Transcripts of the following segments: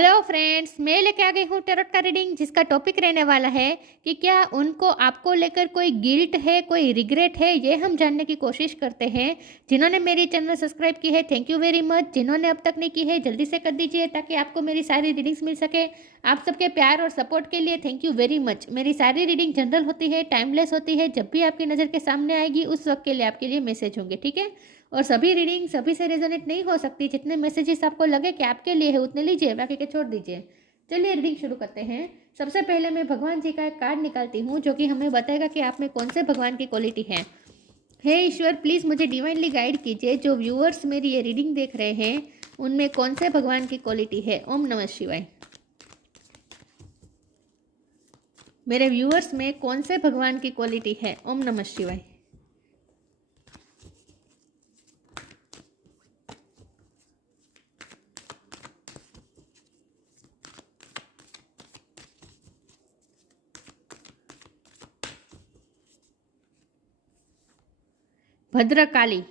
Hello friends, मैं लेके आ गई हूँ टैरोट का रीडिंग जिसका टॉपिक रहने वाला है कि क्या उनको आपको लेकर कोई गिल्ट है, कोई रिग्रेट है, ये हम जानने की कोशिश करते हैं। जिन्होंने मेरी चैनल सब्सक्राइब की है, थैंक यू वेरी मच। जिन्होंने अब तक नहीं की है, जल्दी से कर दीजिए ताकि आपको मेरी सारी रीडिंग्स मिल सके। आप सबके प्यार और सपोर्ट के लिए थैंक यू वेरी मच। मेरी सारी रीडिंग जनरल होती है, टाइमलेस होती है। जब भी आपकी नज़र के सामने आएगी उस वक्त के लिए आपके लिए मैसेज होंगे, ठीक है। और सभी रीडिंग सभी से रेजोनेट नहीं हो सकती। जितने मैसेजेस आपको लगे कि आपके लिए है उतने लीजिए, बाकी के छोड़ दीजिए। चलिए रीडिंग शुरू करते हैं। सबसे पहले मैं भगवान जी का एक कार्ड निकालती हूँ जो कि हमें बताएगा कि आप में कौन से भगवान की क्वालिटी है। हे ईश्वर, प्लीज़ मुझे डिवाइनली गाइड कीजिए। जो व्यूअर्स मेरी ये रीडिंग देख रहे हैं उनमें कौन से भगवान की क्वालिटी है। ओम नमः शिवाय। मेरे व्यूअर्स में कौन से भगवान की क्वालिटी है। ओम नमः शिवाय। Bhadrakali,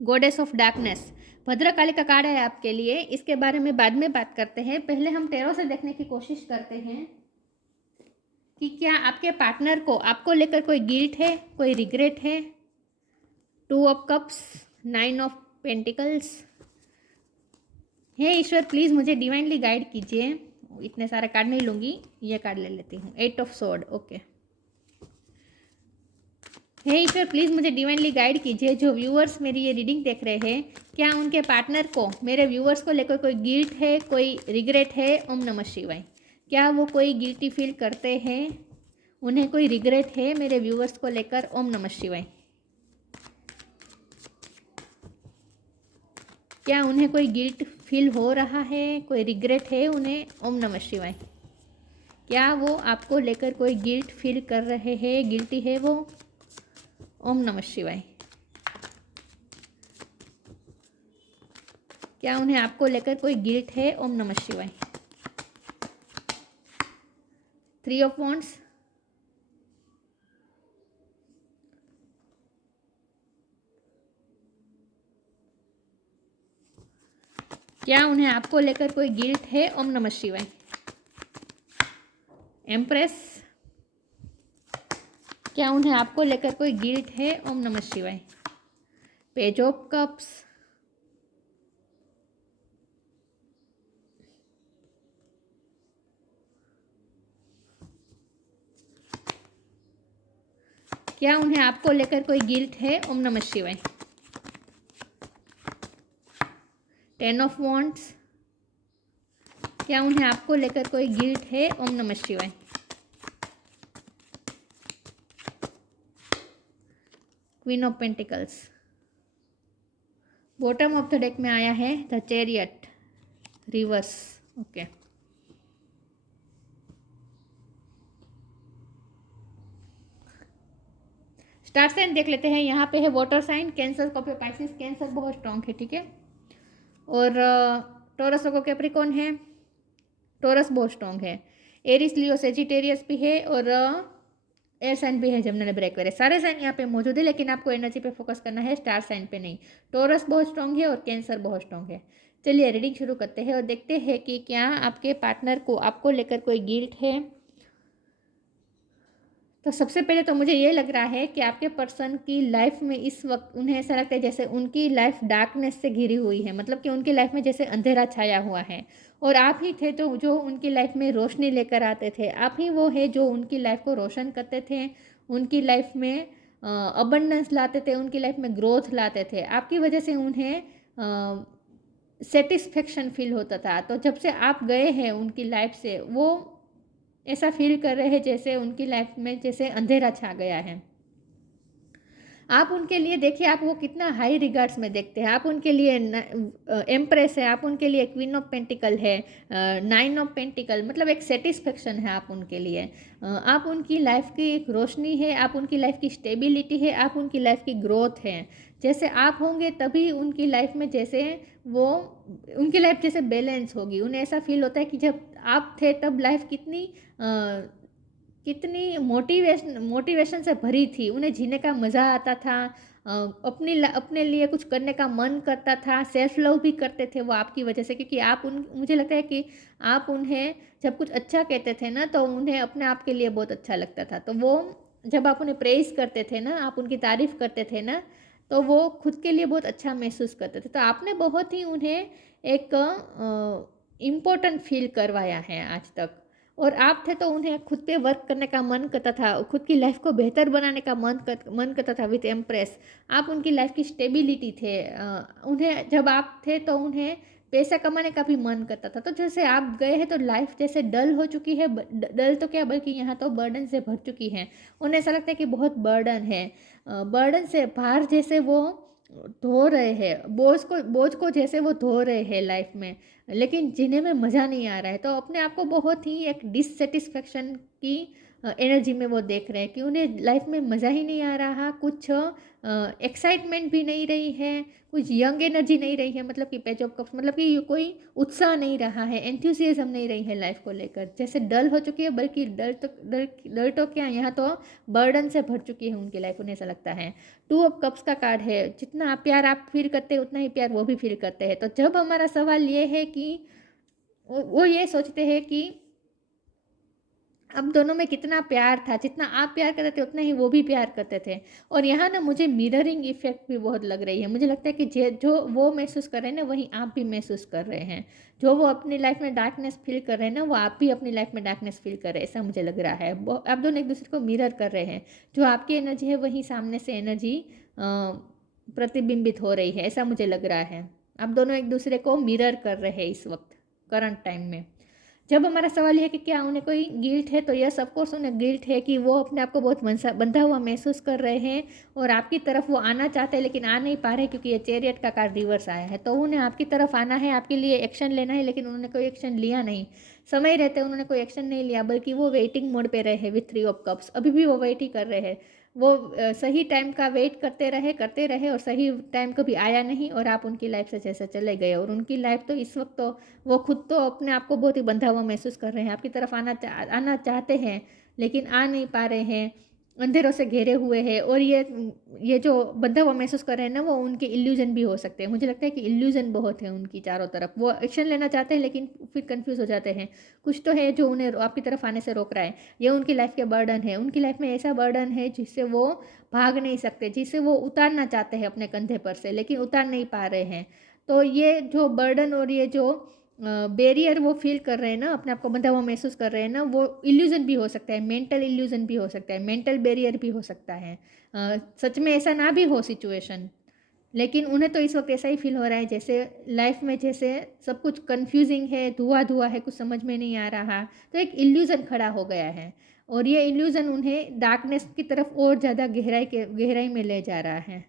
goddess of darkness. Bhadrakali का कार्ड है आपके लिए। इसके बारे में बाद में बात करते हैं। पहले हम टैरो से देखने की कोशिश करते हैं कि क्या आपके पार्टनर को आपको लेकर कोई गिल्ट है, कोई रिग्रेट है। 2 ऑफ कप्स, 9 ऑफ पेंटिकल्स। हे ईश्वर, प्लीज़ मुझे डिवाइनली गाइड कीजिए। इतने सारे कार्ड नहीं लूँगी, ये कार्ड ले लेती हूँ। 8 ऑफ सोर्ड, ओके। हे ईश्वर, प्लीज़ मुझे डिवाइनली गाइड कीजिए। जो व्यूअर्स मेरी ये रीडिंग देख रहे हैं, क्या उनके पार्टनर को, मेरे व्यूअर्स को लेकर कोई गिल्ट है, कोई रिग्रेट है। ओम नमः शिवाय। क्या वो कोई गिल्टी फील करते हैं, उन्हें कोई रिग्रेट है मेरे व्यूअर्स को लेकर। ओम नमः शिवाय। क्या उन्हें कोई गिल्ट फील हो रहा है, कोई रिग्रेट है उन्हें। ओम नमः शिवाय। क्या वो आपको लेकर कोई गिल्ट फील कर रहे हैं, गिल्टी है वो। ओम नमः शिवाय। क्या उन्हें आपको लेकर कोई गिल्ट है। ओम नमः शिवाय। 3 ऑफ वॉन्ड्स, क्या उन्हें आपको लेकर कोई गिल्ट है। ओम नमः शिवाय। एम्प्रेस, क्या उन्हें आपको लेकर कोई गिल्ट है। ओम नमः शिवाय। पेज ऑफ कप्स, क्या उन्हें आपको लेकर कोई गिल्ट है। ओम नमः शिवाय। 10 ऑफ वॉन्ड्स, क्या उन्हें आपको लेकर कोई गिल्ट है। ओम नमः शिवाय। Queen of pentacles. Bottom of the deck में आया है the chariot reverse, okay. Star sign देख लेते हैं। यहाँ पे है water sign, Cancer, Scorpio, Pisces. Cancer बहुत स्ट्रॉन्ग है, ठीक है। और टॉरस को कैप्रिकॉर्न है। टॉरस बहुत स्ट्रॉन्ग है। एरिस, लियो, सेजिटेरियस भी है और एयर साइन भी है, जमना ब्रेक वेरे। सारे साइन यहाँ पे मौजूद है, लेकिन आपको एनर्जी पे फोकस करना है, स्टार साइन पे नहीं। टॉरस बहुत स्ट्रॉन्ग है और कैंसर बहुत स्ट्रॉन्ग है। चलिए रीडिंग शुरू करते हैं और देखते हैं कि क्या आपके पार्टनर को आपको लेकर कोई गिल्ट है। तो सबसे पहले तो मुझे ये लग रहा है कि आपके पर्सन की लाइफ में इस वक्त उन्हें ऐसा लगता है जैसे उनकी लाइफ डार्कनेस से घिरी हुई है। मतलब कि उनकी लाइफ में जैसे अंधेरा छाया हुआ है और आप ही थे तो जो उनकी लाइफ में रोशनी लेकर आते थे। आप ही वो है जो उनकी लाइफ को रोशन करते थे, उनकी लाइफ में अबंडेंस लाते थे, उनकी लाइफ में ग्रोथ लाते थे। आपकी वजह से उन्हें सेटिस्फेक्शन फील होता था। तो जब से आप गए हैं उनकी लाइफ से, वो ऐसा फील कर रहे हैं जैसे उनकी लाइफ में जैसे अंधेरा छा गया है। आप उनके लिए देखिए, आप वो कितना हाई रिगार्ड्स में देखते हैं। आप उनके लिए एम्प्रेस है, आप उनके लिए क्वीन ऑफ पेंटिकल है, 9 ऑफ पेंटिकल, मतलब एक सेटिस्फेक्शन है आप उनके लिए। आप उनकी लाइफ की एक रोशनी है, आप उनकी लाइफ की स्टेबिलिटी है, आप उनकी लाइफ की ग्रोथ है। जैसे आप होंगे तभी उनकी लाइफ में जैसे वो उनकी लाइफ जैसे बैलेंस होगी। उन्हें ऐसा फील होता है कि जब आप थे तब लाइफ कितनी मोटिवेशन से भरी थी, उन्हें जीने का मज़ा आता था। अपने लिए कुछ करने का मन करता था, सेल्फ लव भी करते थे वो आपकी वजह से, क्योंकि आप उन मुझे लगता है कि आप उन्हें जब कुछ अच्छा कहते थे ना, तो उन्हें अपने आप के लिए बहुत अच्छा लगता था। तो वो जब आप उन्हें प्रेज़ करते थे ना, आप उनकी तारीफ़ करते थे ना, तो वो खुद के लिए बहुत अच्छा महसूस करते थे। तो आपने बहुत ही उन्हें एक इम्पोर्टेंट फ़ील करवाया है आज तक। और आप थे तो उन्हें खुद पे वर्क करने का मन करता था, खुद की लाइफ़ को बेहतर बनाने का मन करता था विथ एम्प्रेस। आप उनकी लाइफ़ की स्टेबिलिटी थे। उन्हें जब आप थे तो उन्हें पैसा कमाने का भी मन करता था। तो जैसे आप गए हैं तो लाइफ़ जैसे डल हो चुकी है, डल तो क्या बल्कि यहाँ तो बर्डन से भर चुकी है। उन्हें ऐसा लगता है कि बहुत बर्डन है। बर्डन से भार जैसे वो धो रहे हैं, बोझ को जैसे वो धो रहे हैं लाइफ़ में, लेकिन जीने में मज़ा नहीं आ रहा है। तो अपने आप को बहुत ही एक डिससैटिस्फैक्शन की एनर्जी में वो देख रहे हैं कि उन्हें लाइफ में मज़ा ही नहीं आ रहा, कुछ एक्साइटमेंट भी नहीं रही है, कुछ यंग एनर्जी नहीं रही है, मतलब कि पैच ऑफ कप्स, मतलब कि कोई उत्साह नहीं रहा है, एंथुसियाज्म नहीं रही है लाइफ को लेकर, जैसे डल हो चुकी है, बल्कि डल तो क्या, यहाँ तो बर्डन से भर चुकी है उनकी लाइफ, उन्हें ऐसा लगता है। टू ऑफ कप्स का कार्ड है, जितना प्यार आप फील करते हैं उतना ही प्यार वो भी फील करते हैं। तो जब हमारा सवाल ये है कि वो ये सोचते हैं कि अब दोनों में कितना प्यार था, जितना आप प्यार करते थे उतना ही वो भी प्यार करते थे। और यहाँ ना मुझे मिररिंग इफेक्ट भी बहुत लग रही है। मुझे लगता है कि जो वो महसूस कर रहे हैं ना, वहीं आप भी महसूस कर रहे हैं। जो वो अपनी लाइफ में डार्कनेस फील कर रहे हैं ना, वो आप भी अपनी लाइफ में डार्कनेस फील कर रहे हैं, ऐसा मुझे लग रहा है। आप दोनों एक दूसरे को मिरर कर रहे हैं। जो आपकी एनर्जी है वहीं सामने से एनर्जी प्रतिबिंबित हो रही है, ऐसा मुझे लग रहा है। आप दोनों एक दूसरे को मिरर कर रहे हैं इस वक्त, करंट टाइम में। जब हमारा सवाल है कि क्या उन्हें कोई गिल्ट है, तो यस ऑफ कोर्स उन्हें गिल्ट है कि वो अपने आप को बहुत बंधा हुआ महसूस कर रहे हैं और आपकी तरफ वो आना चाहते हैं, लेकिन आ नहीं पा रहे क्योंकि ये चैरियट का कार्ड रिवर्स आया है। तो उन्हें आपकी तरफ आना है, आपके लिए एक्शन लेना है, लेकिन उन्होंने कोई एक्शन लिया नहीं। समय रहते उन्होंने कोई एक्शन नहीं लिया, बल्कि वो वेटिंग मोड पे रहे हैं विथ 3 ऑफ कप्स। अभी भी वो वेट ही कर रहे हैं। वो सही टाइम का वेट करते रहे और सही टाइम कभी आया नहीं, और आप उनकी लाइफ से जैसे चले गए। और उनकी लाइफ तो इस वक्त तो वो खुद तो अपने आप को बहुत ही बंधा हुआ महसूस कर रहे हैं, आपकी तरफ आना चाहते हैं, लेकिन आ नहीं पा रहे हैं, अंधेरों से घेरे हुए हैं। और ये जो बंधा हुआ महसूस कर रहे हैं ना, वो उनके इल्यूजन भी हो सकते हैं। मुझे लगता है कि इल्यूजन बहुत है उनकी चारों तरफ। वो एक्शन लेना चाहते हैं लेकिन फिर कंफ्यूज हो जाते हैं। कुछ तो है जो उन्हें आपकी तरफ आने से रोक रहा है। ये उनकी लाइफ के बर्डन है। उनकी लाइफ में ऐसा बर्डन है जिससे वो भाग नहीं सकते, जिसे वो उतारना चाहते हैं अपने कंधे पर से, लेकिन उतार नहीं पा रहे हैं। तो ये जो बर्डन और ये जो बैरियर वो फील कर रहे हैं ना, अपने आप को बंधा हुआ महसूस कर रहे हैं ना, वो इल्यूजन भी हो सकता है, मेंटल इल्यूजन भी हो सकता है, मेंटल बैरियर भी हो सकता है। सच में ऐसा ना भी हो सिचुएशन, लेकिन उन्हें तो इस वक्त ऐसा ही फील हो रहा है जैसे लाइफ में जैसे सब कुछ कंफ्यूजिंग है, धुआं धुआं है, कुछ समझ में नहीं आ रहा। तो एक इल्यूजन खड़ा हो गया है, और ये इल्यूजन उन्हें डार्कनेस की तरफ और ज़्यादा गहराई में ले जा रहा है।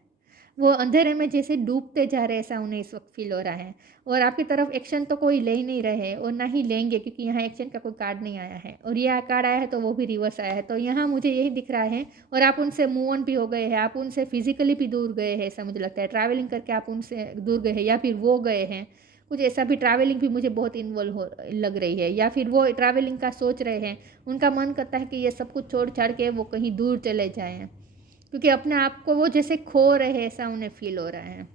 वो अंधेरे में जैसे डूबते जा रहे हैं, ऐसा उन्हें इस वक्त फील हो रहा है। और आपकी तरफ एक्शन तो कोई ले ही नहीं रहे और ना ही लेंगे, क्योंकि यहाँ एक्शन का कोई कार्ड नहीं आया है, और यह कार्ड आया है तो वो भी रिवर्स आया है। तो यहाँ मुझे यही दिख रहा है। और आप उनसे मूव ऑन भी हो गए हैं, आप उनसे फिजिकली भी दूर गए हैं, ऐसा मुझे लगता है। ट्रैवलिंग करके आप उनसे दूर गए हैं, या फिर वो गए हैं। कुछ ऐसा भी, ट्रैवलिंग भी मुझे बहुत इन्वॉल्व हो लग रही है, या फिर वो ट्रैवलिंग का सोच रहे हैं। उनका मन करता है कि ये सब कुछ छोड़ छाड़ के वो कहीं दूर चले जाएँ, क्योंकि अपने आप को वो जैसे खो रहे हैं, ऐसा उन्हें फील हो रहा है।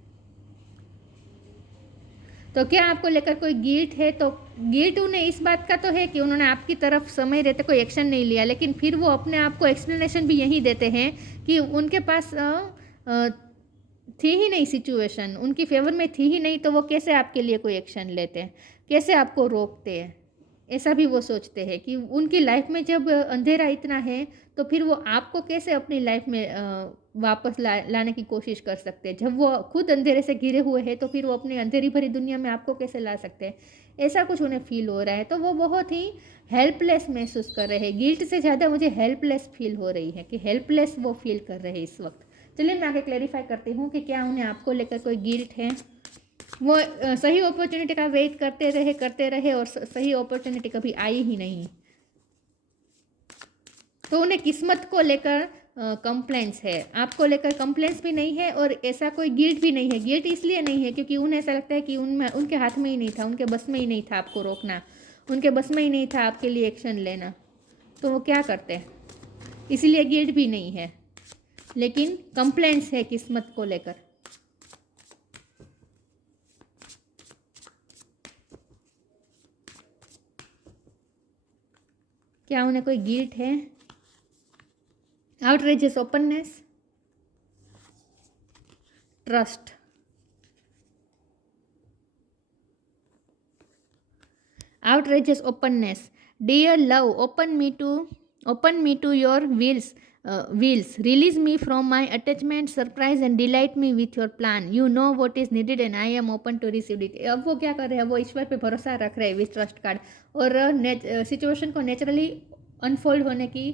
तो क्या आपको लेकर कोई गिल्ट है? तो गिल्ट उन्हें इस बात का तो है कि उन्होंने आपकी तरफ समय रहते कोई एक्शन नहीं लिया, लेकिन फिर वो अपने आप को एक्सप्लेनेशन भी यही देते हैं कि उनके पास थी ही नहीं, सिचुएशन उनकी फेवर में थी ही नहीं, तो वो कैसे आपके लिए कोई एक्शन लेते हैं, कैसे आपको रोकते हैं, ऐसा भी वो सोचते हैं कि उनकी लाइफ में जब अंधेरा इतना है, तो फिर वो आपको कैसे अपनी लाइफ में वापस लाने की कोशिश कर सकते हैं। जब वो खुद अंधेरे से घिरे हुए हैं, तो फिर वो अपनी अंधेरी भरी दुनिया में आपको कैसे ला सकते हैं, ऐसा कुछ उन्हें फील हो रहा है। तो वो बहुत ही हेल्पलेस महसूस कर रहे हैं। गिल्ट से ज़्यादा मुझे हेल्पलेस फील हो रही है, कि हेल्पलेस वो फील कर रहे हैं इस वक्त। चलिए मैं आगे क्लैरिफाई करती हूँ कि क्या उन्हें आपको लेकर कोई गिल्ट है। वो सही अपॉर्चुनिटी का वेट करते रहे और सही अपॉर्चुनिटी कभी आई ही नहीं। तो उन्हें किस्मत को लेकर कंप्लेंट्स है, आपको लेकर कंप्लेंट्स भी नहीं है, और ऐसा कोई गिल्ट भी नहीं है। गिल्ट इसलिए नहीं है क्योंकि उन्हें ऐसा लगता है कि उनके हाथ में ही नहीं था, उनके बस में ही नहीं था आपको रोकना, उनके बस में ही नहीं था आपके लिए एक्शन लेना। तो वो क्या करते हैं, इसलिए गिल्ट भी नहीं है। लेकिन कंप्लेंट्स है किस्मत को लेकर। क्या उन्हें कोई गिल्ट है? Outrageous openness, trust, outrageous openness. Dear love, open me to your wheels, release me from my attachment, surprise and delight me with your plan. You know what is needed and I am open to receive it. अब वो क्या कर रहे हैं, वो ईश्वर पे भरोसा रख रहे हैं विथ ट्रस्ट कार्ड, और सिचुएशन को नेचुरली अनफोल्ड होने की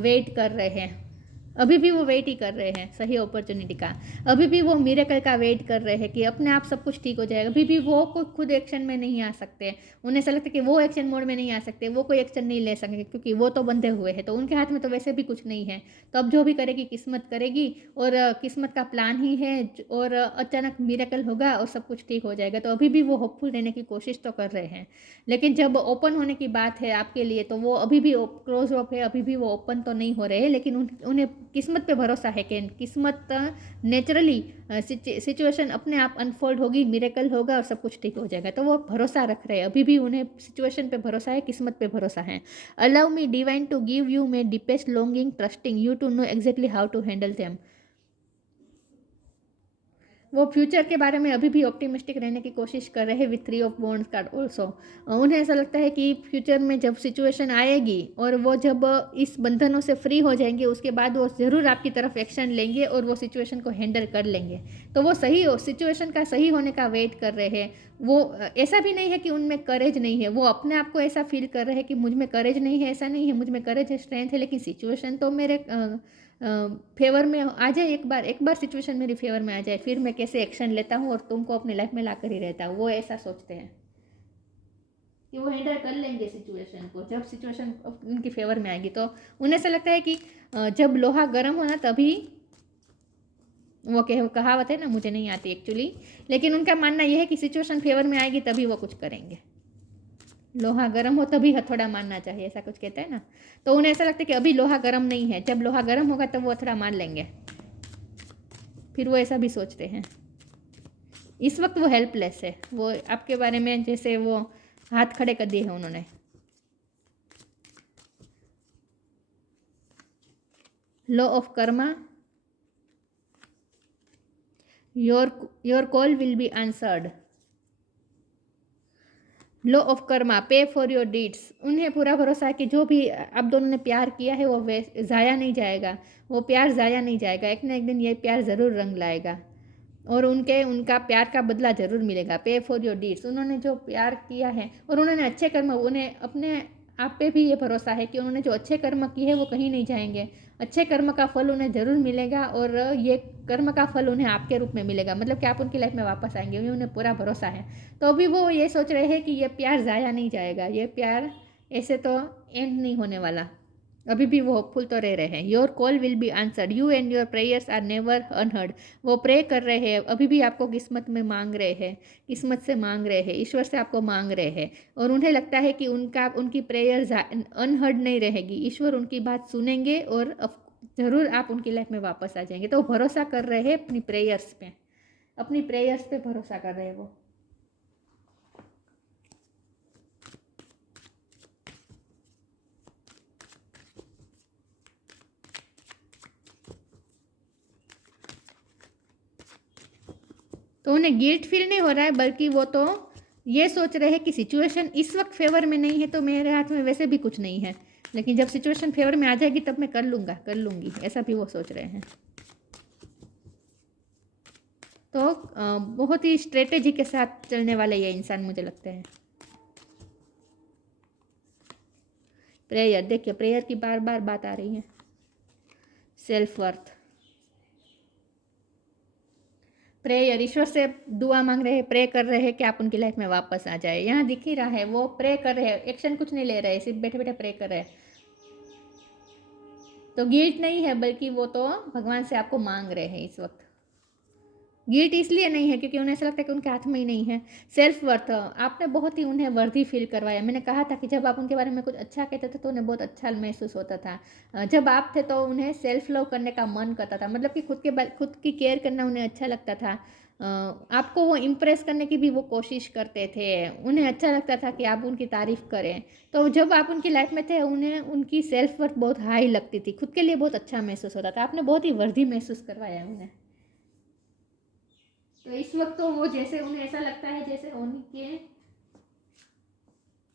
वेट कर रहे हैं। अभी भी वो वेट ही कर रहे हैं सही अपॉर्चुनिटी का। अभी भी वो मिरेकल का वेट कर रहे हैं कि अपने आप सब कुछ ठीक हो जाएगा। अभी भी वो खुद एक्शन में नहीं आ सकते। उन्हें ऐसा लगता है कि वो एक्शन मोड में नहीं आ सकते, वो कोई एक्शन नहीं ले सकेंगे क्योंकि वो तो बंधे हुए हैं, तो उनके हाथ में तो वैसे भी कुछ नहीं है। तो अब जो भी करेगी किस्मत करेगी, और किस्मत का प्लान ही है, और अचानक मिरेकल होगा और सब कुछ ठीक हो जाएगा। तो अभी भी वो होपफुल रहने की कोशिश तो कर रहे हैं, लेकिन जब ओपन होने की बात है आपके लिए तो वो अभी भी क्लोज ऑफ है, अभी भी वो ओपन तो नहीं हो रहे हैं। लेकिन उन्हें किस्मत पे भरोसा है कि किस्मत नेचुरली सिचुएशन अपने आप अनफोल्ड होगी, मिरेकल होगा और सब कुछ ठीक हो जाएगा। तो वो भरोसा रख रहे हैं, अभी भी उन्हें सिचुएशन पे भरोसा है, किस्मत पे भरोसा है। Allow me divine to give you my deepest longing, trusting you to know exactly how to handle them. वो फ्यूचर के बारे में अभी भी ऑप्टिमिस्टिक रहने की कोशिश कर रहे हैं with 3 of wands card also. उन्हें ऐसा लगता है कि फ्यूचर में जब सिचुएशन आएगी और वो जब इस बंधनों से फ्री हो जाएंगे, उसके बाद वो ज़रूर आपकी तरफ एक्शन लेंगे और वो सिचुएशन को हैंडल कर लेंगे। तो वो सही हो सिचुएशन का सही होने का वेट कर रहे हैं। वो ऐसा भी नहीं है कि उनमें करेज नहीं है, वो अपने आप को ऐसा फील कर रहे हैं कि मुझ में करेज नहीं है, ऐसा नहीं है, मुझ में करेज है, स्ट्रेंथ है, लेकिन सिचुएशन तो मेरे फेवर में आ जाए। एक बार सिचुएशन मेरी फेवर में आ जाए, फिर मैं कैसे एक्शन लेता हूँ और तुमको अपनी लाइफ में ला कर ही रहता हूँ। वो ऐसा सोचते हैं कि वो हैंडल कर लेंगे सिचुएशन को जब सिचुएशन उनकी फेवर में आएगी। तो उन्हें ऐसा लगता है कि जब लोहा गर्म होना तभी, वो कहावत है ना, मुझे नहीं आती एक्चुअली, लेकिन उनका मानना यह है कि सिचुएशन फेवर में आएगी तभी वो कुछ करेंगे। लोहा गर्म हो तभी हथौड़ा मारना चाहिए, ऐसा कुछ कहते हैं ना। तो उन्हें ऐसा लगता है कि अभी लोहा गर्म नहीं है, जब लोहा गर्म होगा तब वो हथौड़ा मार लेंगे। फिर वो ऐसा भी सोचते हैं। इस वक्त वो हेल्पलेस है, वो आपके बारे में जैसे वो हाथ खड़े कर दिए हैं उन्होंने। Law of Karma, your call will be answered. Law of Karma, पे फॉर योर डीड्स। उन्हें पूरा भरोसा है कि जो भी आप दोनों ने प्यार किया है वो ज़ाया नहीं जाएगा, वो प्यार ज़ाया नहीं जाएगा। एक ना एक दिन ये प्यार ज़रूर रंग लाएगा और उनका प्यार का बदला ज़रूर मिलेगा। पे फॉर योर डीड्स, उन्होंने जो प्यार किया है और उन्होंने अच्छे कर्म, उन्हें अपने आप पे भी ये भरोसा है कि उन्होंने जो अच्छे कर्म किए हैं वो कहीं नहीं जाएंगे। अच्छे कर्म का फल उन्हें ज़रूर मिलेगा और ये कर्म का फल उन्हें आपके रूप में मिलेगा, मतलब कि आप उनकी लाइफ में वापस आएंगे, ये उन्हें पूरा भरोसा है। तो अभी वो ये सोच रहे हैं कि ये प्यार ज़ाया नहीं जाएगा, ये प्यार ऐसे तो एंड नहीं होने वाला। अभी भी वो होपफुल तो रह रहे हैं। Your call will be answered, you and your prayers are never unheard. वो प्रे कर रहे हैं, अभी भी आपको किस्मत में मांग रहे हैं, किस्मत से मांग रहे हैं, ईश्वर से आपको मांग रहे हैं। और उन्हें लगता है कि उनकी प्रेयर अनहर्ड नहीं रहेगी, ईश्वर उनकी बात सुनेंगे और ज़रूर आप उनकी लाइफ में वापस आ जाएंगे। तो भरोसा कर रहे हैं अपनी प्रेयर्स पे, अपनी प्रेयर्स पे भरोसा कर रहे हैं वो। तो उन्हें गिल्ट फील नहीं हो रहा है, बल्कि वो तो ये सोच रहे हैं कि सिचुएशन इस वक्त फेवर में नहीं है तो मेरे हाथ में वैसे भी कुछ नहीं है, लेकिन जब सिचुएशन फेवर में आ जाएगी तब मैं कर लूँगी, ऐसा भी वो सोच रहे हैं। तो बहुत ही स्ट्रेटेजी के साथ चलने वाले ये इंसान मुझे लगते हैं। प्रेयर, देखिए प्रेयर की बार बार बात आ रही है। सेल्फ वर्थ, प्रेयर, ईश्वर से दुआ मांग रहे हैं, प्रे कर रहे हैं कि आप उनकी लाइफ में वापस आ जाए। यहाँ दिख ही रहा है वो प्रे कर रहे हैं, एक्शन कुछ नहीं ले रहे हैं, सिर्फ बैठे बैठे प्रे कर रहे हैं। तो गिल्ट नहीं है, बल्कि वो तो भगवान से आपको मांग रहे हैं इस वक्त। गिल्ट इसलिए नहीं है क्योंकि उन्हें ऐसा लगता है कि उनके हाथ में ही नहीं है। सेल्फ वर्थ, आपने बहुत ही उन्हें वर्दी फील करवाया। मैंने कहा था कि जब आप उनके बारे में कुछ अच्छा कहते थे तो उन्हें बहुत अच्छा महसूस होता था। जब आप थे तो उन्हें सेल्फ लव करने का मन करता था, मतलब कि खुद की केयर करना उन्हें अच्छा लगता था। आपको वो इम्प्रेस करने की भी वो कोशिश करते थे। उन्हें अच्छा लगता था कि आप उनकी तारीफ़ करें। तो जब आप उनकी लाइफ में थे उन्हें उनकी सेल्फ वर्थ बहुत हाई लगती थी, खुद के लिए बहुत अच्छा महसूस होता था। आपने बहुत ही वर्दी महसूस करवाया उन्हें। तो इस वक्त तो वो जैसे उन्हें ऐसा लगता है जैसे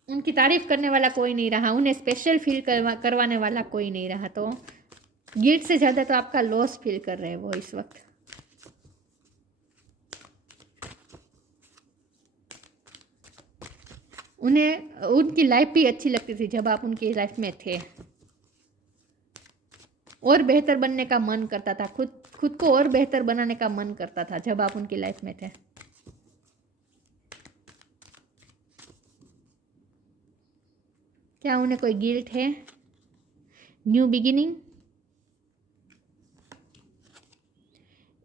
उनकी तारीफ करने वाला कोई नहीं रहा, उन्हें स्पेशल फील करवाने वाला कोई नहीं रहा। तो गिल्ट से ज़्यादा तो आपका लॉस फील कर रहे हैं वो इस वक्त। उन्हें उनकी लाइफ भी अच्छी लगती थी जब आप उनकी लाइफ में थे, और बेहतर बनने का मन करता था, खुद को और बेहतर बनाने का मन करता था जब आप उनकी लाइफ में थे। क्या उन्हें कोई गिल्ट है? New beginning,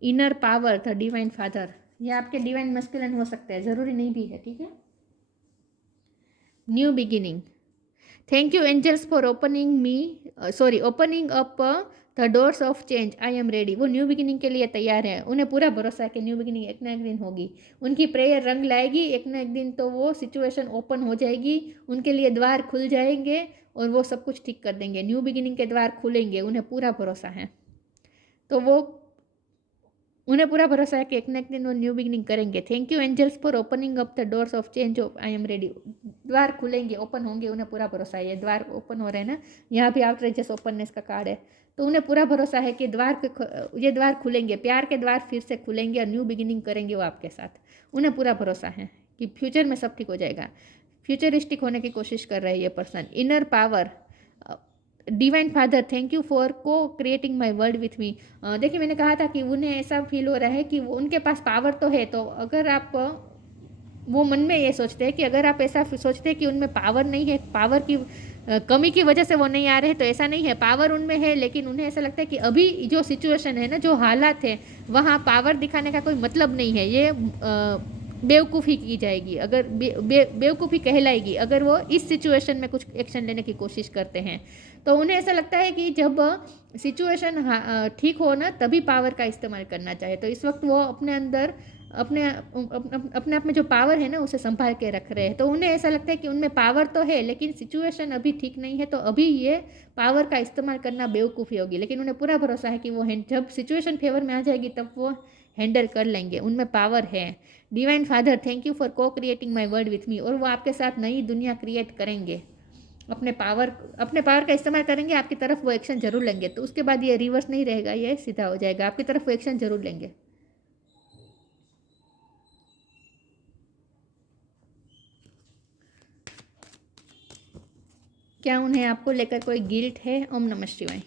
inner power, the divine father, ये आपके डिवाइन मस्कुलिन हो सकते हैं, ज़रूरी नहीं भी है, ठीक है। New beginning, thank you angels for opening up the doors of change, I am ready. वो न्यू बिगिनिंग के लिए तैयार है, उन्हें पूरा भरोसा है कि न्यू बिगिनिंग एक ना एक दिन होगी। उनकी प्रेयर रंग लाएगी, एक ना एक दिन तो वो सिचुएशन ओपन हो जाएगी, उनके लिए द्वार खुल जाएंगे और वो सब कुछ ठीक कर देंगे। न्यू बिगिनिंग के द्वार खुलेंगे, उन्हें पूरा भरोसा है। तो वो उन्हें पूरा भरोसा है कि एक ना एक दिन वो न्यू बिगिनिंग करेंगे। Thank you angels for opening up the doors of change, of I am ready. द्वार खुलेंगे, ओपन होंगे, उन्हें पूरा भरोसा है। ये द्वार ओपन हो रहे हैं ना, यहाँ भी आउटरेजस ओपननेस का कार्ड है, तो उन्हें पूरा भरोसा है कि ये द्वार खुलेंगे, प्यार के द्वार फिर से खुलेंगे और न्यू बिगिनिंग करेंगे वो आपके साथ। उन्हें पूरा भरोसा है कि फ्यूचर में सब ठीक हो जाएगा। फ्यूचरिस्टिक होने की कोशिश कर रहे हैं ये person. Inner power, divine father, thank you for co-creating my world with me. देखिए मैंने कहा था कि उन्हें ऐसा फील हो रहा है कि उनके पास पावर तो है, तो अगर आप वो मन में ये सोचते हैं कि अगर आप ऐसा सोचते हैं कि उनमें पावर नहीं है, पावर की कमी की वजह से वो नहीं आ रहे, तो ऐसा नहीं है, पावर उनमें है, लेकिन उन्हें ऐसा लगता है कि अभी जो सिचुएशन है ना, जो हालात है, वहाँ पावर दिखाने का कोई मतलब नहीं है। ये बेवकूफ़ी की जाएगी, अगर बेवकूफ़ी कहलाएगी अगर वो इस सिचुएशन में कुछ एक्शन लेने की कोशिश करते हैं। तो उन्हें ऐसा लगता है कि जब सिचुएशन ठीक हो ना, तभी पावर का इस्तेमाल करना चाहिए। तो इस वक्त वो अपने अंदर अपने आप में जो पावर है ना, उसे संभाल के रख रहे हैं। तो उन्हें ऐसा लगता है कि उनमें पावर तो है, लेकिन सिचुएशन अभी ठीक नहीं है, तो अभी ये पावर का इस्तेमाल करना बेवकूफ़ी होगी। लेकिन उन्हें पूरा भरोसा है कि वो जब सिचुएशन फेवर में आ जाएगी तब वो हैंडल कर लेंगे, उनमें पावर है। Divine father, thank you for co-creating my world with me, और वो आपके साथ नई दुनिया क्रिएट करेंगे। अपने पावर का इस्तेमाल करेंगे, आपकी तरफ वो एक्शन जरूर लेंगे। तो उसके बाद ये रिवर्स नहीं रहेगा, ये सीधा हो जाएगा, आपकी तरफ वो एक्शन जरूर लेंगे। क्या उन्हें आपको लेकर कोई गिल्ट है? ओम नमः शिवाय।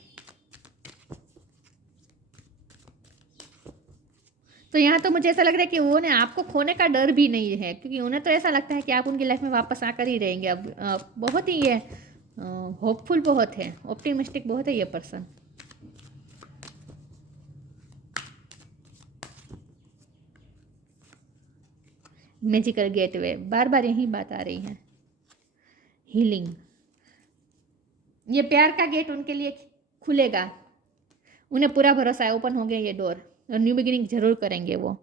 तो यहाँ तो मुझे ऐसा लग रहा है कि उन्हें आपको खोने का डर भी नहीं है, क्योंकि उन्हें तो ऐसा लगता है कि आप उनकी लाइफ में वापस आकर ही रहेंगे। अब बहुत ही ये होपफुल बहुत है, ऑप्टिमिस्टिक बहुत है ये पर्सन। मैजिकल गेटवे, बार बार यही बात आ रही है। हीलिंग, ये प्यार का गेट उनके लिए खुलेगा, उन्हें पूरा भरोसा है, ओपन हो गया ये डोर, और न्यू बिगिनिंग जरूर करेंगे वो।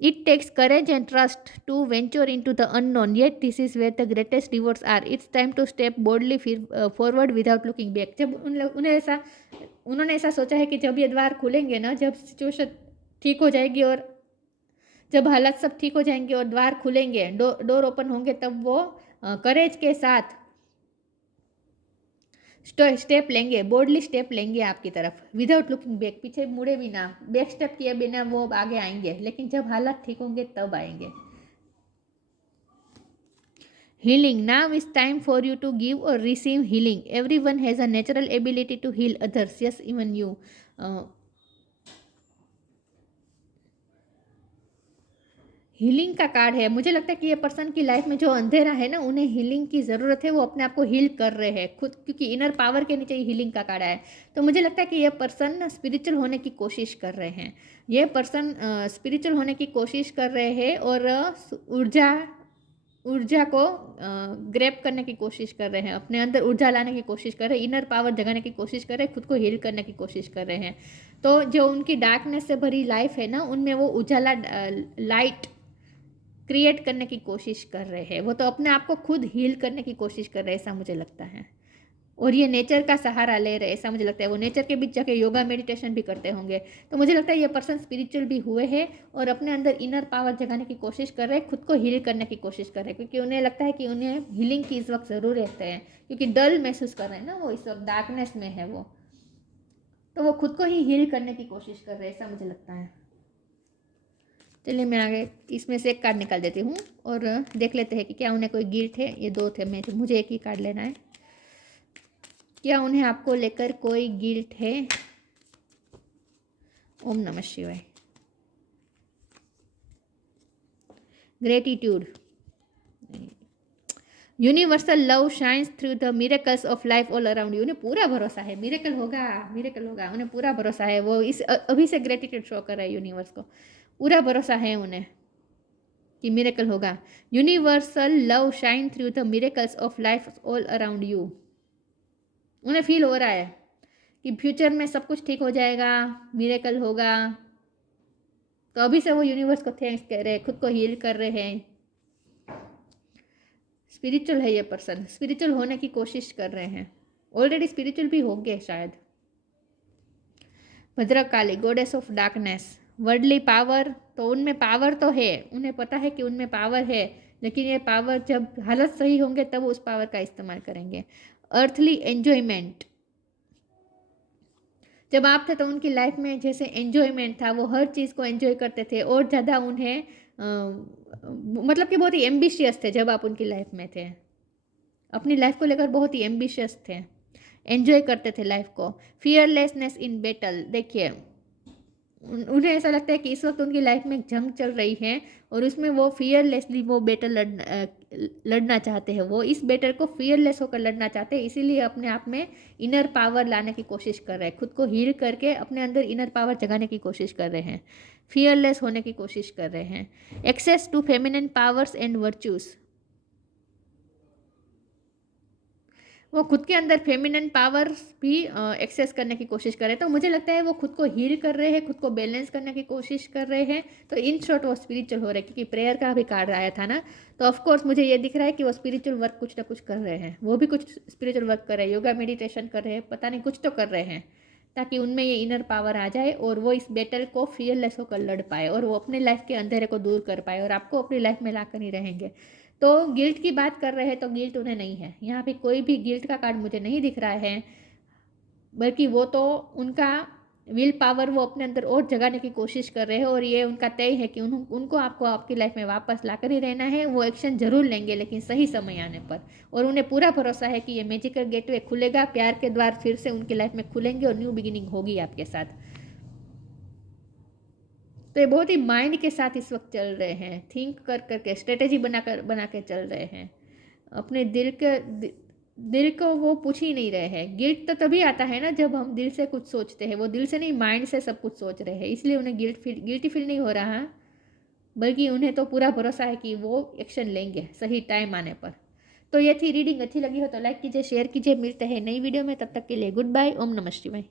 It takes courage and trust to venture into the unknown, yet this is where the greatest rewards are. It's time to step boldly forward without looking back. जब उन्होंने ऐसा सोचा है कि जब ये द्वार खुलेंगे ना, जब सिचुएशन ठीक हो जाएगी और जब हालात सब ठीक हो जाएंगे और द्वार खुलेंगे, डोर ओपन होंगे, तब वो करेज के साथ स्टेप लेंगे, बोल्डली स्टेप लेंगे आपकी तरफ, विदाउट लुकिंग बैक, पीछे मुड़े बिना, बैक स्टेप किए बिना वो आगे आएंगे, लेकिन जब हालात ठीक होंगे तब आएंगे। Healing, now is time for you to give और receive healing. Everyone has a natural ability to heal others, yes even you. Healing का कार्ड है। मुझे लगता है कि ये पर्सन की लाइफ में जो अंधेरा है ना, उन्हें हीलिंग की ज़रूरत है, वो अपने आप को हील कर रहे हैं खुद, क्योंकि इनर पावर के नीचे ही हीलिंग का कार्ड है। तो मुझे लगता है कि ये पर्सन स्पिरिचुअल होने की कोशिश कर रहे हैं। ये पर्सन स्पिरिचुअल होने की कोशिश कर रहे हैं और ऊर्जा को ग्रैब करने की कोशिश कर रहे हैं, अपने अंदर ऊर्जा लाने की कोशिश कर रहे हैं, इनर पावर जगाने की कोशिश कर रहे हैं, खुद को हील करने की कोशिश कर रहे हैं। तो जो उनकी डार्कनेस से भरी लाइफ है ना, उनमें वो उजाला लाइट क्रिएट करने की कोशिश कर रहे हैं। वो तो अपने आप को खुद हील करने की कोशिश कर रहे हैं, ऐसा मुझे लगता है। और ये नेचर का सहारा ले रहे हैं, ऐसा मुझे लगता है। वो नेचर के बीच जाके योगा मेडिटेशन भी करते होंगे। तो मुझे लगता है ये पर्सन स्पिरिचुअल भी हुए हैं और अपने अंदर इनर पावर जगाने की कोशिश कर रहे हैं, खुद को हील करने की कोशिश कर रहे हैं, क्योंकि उन्हें लगता है कि उन्हें हीलिंग की इस वक्त ज़रूरत है, क्योंकि डल महसूस कर रहे हैं ना वो, इस वक्त डार्कनेस में है वो। तो वो खुद को ही हील करने की कोशिश कर रहे हैं, ऐसा मुझे लगता है। चलिए मैं आगे इसमें से एक कार्ड निकाल देती हूँ और देख लेते हैं कि क्या उन्हें कोई गिल्ट है। ये 2 थे, मुझे एक ही कार्ड लेना है। क्या उन्हें आपको लेकर कोई गिल्ट है? ओम नमः शिवाय। Gratitude. Universal love shines through the miracles of life all around you. उन्हें पूरा भरोसा है, मिरेकल होगा, मिरेकल होगा, उन्हें पूरा भरोसा है। वो इस अभी से ग्रेटिट्यूड शो कर रहा है यूनिवर्स को, पूरा भरोसा है उन्हें कि मिरेकल होगा। Universal love shine through the miracles of life all around you. उन्हें फील हो रहा है कि फ्यूचर में सब कुछ ठीक हो जाएगा, मिरेकल होगा। तो अभी से वो यूनिवर्स को थैंक्स कह रहे हैं, खुद को हील कर रहे हैं। स्पिरिचुअल है ये पर्सन, स्पिरिचुअल होने की कोशिश कर रहे हैं, ऑलरेडी स्पिरिचुअल भी होंगे शायद। Bhadrakali, goddess of darkness. Worldly power, तो उनमें पावर तो है, उन्हें पता है कि उनमें पावर है, लेकिन ये पावर जब हालत सही होंगे तब उस पावर का इस्तेमाल करेंगे। अर्थली एन्जॉयमेंट, जब आप थे तो उनकी लाइफ में जैसे एन्जॉयमेंट था, वो हर चीज़ को एन्जॉय करते थे और ज़्यादा उन्हें मतलब कि बहुत ही एम्बिशियस थे जब आप उनकी लाइफ में थे। अपनी लाइफ को लेकर बहुत ही एम्बिशियस थे, एन्जॉय करते थे लाइफ को। फियरलेसनेस इन बैटल, देखिए उन्हें ऐसा लगता है कि इस वक्त उनकी लाइफ में जंग चल रही है और उसमें वो फियरलेसली वो बैटल लड़ना चाहते हैं। वो इस बैटल को फियरलेस होकर लड़ना चाहते हैं, इसीलिए अपने आप में इनर पावर लाने की कोशिश कर रहे हैं, खुद को हील करके अपने अंदर इनर पावर जगाने की कोशिश कर रहे हैं, फियरलेस होने की कोशिश कर रहे हैं। Access to feminine powers and virtues, वो खुद के अंदर फेमिनिन पावर्स भी एक्सेस करने की कोशिश कर रहे हैं। तो मुझे लगता है वो खुद को हील कर रहे हैं, खुद को बैलेंस करने की कोशिश कर रहे हैं। तो इन शॉर्ट वो स्पिरिचुअल हो रहे हैं, क्योंकि प्रेयर का भी कार्ड आया था ना। तो ऑफकोर्स मुझे ये दिख रहा है कि वो स्पिरिचुअल वर्क कुछ ना कुछ कर रहे हैं, वो भी कुछ स्पिरिचुअल वर्क कर रहे हैं, योगा मेडिटेशन कर रहे हैं, पता नहीं कुछ तो कर रहे हैं, ताकि उनमें ये इनर पावर आ जाए और वो इस बैटल को फियरलेस होकर लड़ पाए और वो अपने लाइफ के अंधेरे को दूर कर पाए और आपको अपनी लाइफ में लाकर ही रहेंगे। तो गिल्ट की बात कर रहे हैं तो गिल्ट उन्हें नहीं है, यहाँ पे कोई भी गिल्ट का कार्ड मुझे नहीं दिख रहा है, बल्कि वो तो उनका विल पावर वो अपने अंदर और जगाने की कोशिश कर रहे हैं और ये उनका तय है कि उनको आपको आपकी लाइफ में वापस लाकर ही रहना है। वो एक्शन जरूर लेंगे, लेकिन सही समय आने पर। और उन्हें पूरा भरोसा है कि ये मैजिकल गेटवे खुलेगा, प्यार के द्वार फिर से उनकी लाइफ में खुलेंगे और न्यू बिगिनिंग होगी आपके साथ। तो ये बहुत ही माइंड के साथ इस वक्त चल रहे हैं, थिंक कर करके, स्ट्रेटेजी बना के चल रहे हैं। अपने दिल को वो पूछ ही नहीं रहे हैं। गिल्ट तो तभी आता है ना जब हम दिल से कुछ सोचते हैं, वो दिल से नहीं माइंड से सब कुछ सोच रहे हैं, इसलिए उन्हें गिल्टी फील नहीं हो रहा, बल्कि उन्हें तो पूरा भरोसा है कि वो एक्शन लेंगे सही टाइम आने पर। तो ये थी रीडिंग। अच्छी लगी हो तो लाइक कीजिए, शेयर कीजिए। मिलते हैं नई वीडियो में, तब तक के लिए गुड बाय। ओम नमः शिवाय।